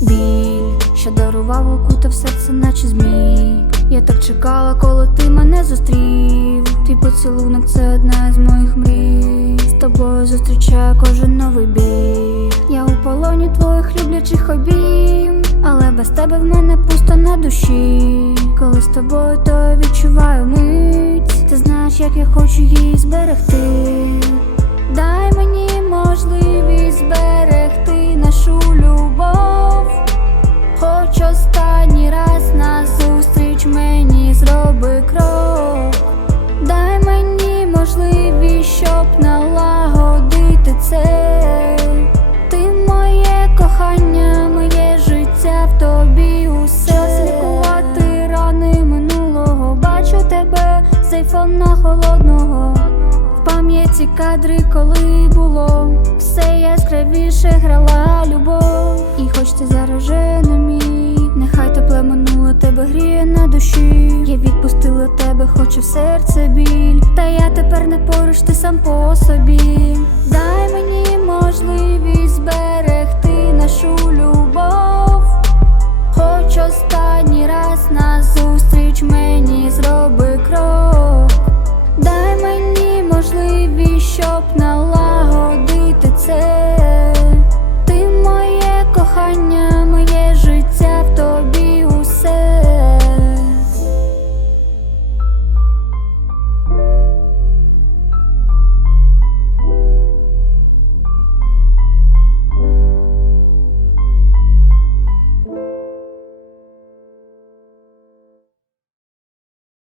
Біль, що дарував, окутав серце, наче змій. Я так чекала, коли ти мене зустрів. Зустрічаю кожен новий бій. Я у полоні твоїх люблячих обійм, але без тебе в мене пусто на душі. Коли з тобою, то я відчуваю мить. Ти знаєш, як я хочу її зберегти. Дай мені можливість зберегти нашу любов. Хоч останній раз на зустріч мені холодного. В пам'яті кадри, коли було все яскравіше грала любов. І хоч ти зараз вже не мій, нехай тепле минуле тебе гріє на душі. Я відпустила тебе, хочу в серце біль. Та я тепер не поруч, ти сам по собі. Дай мені можливість зберегти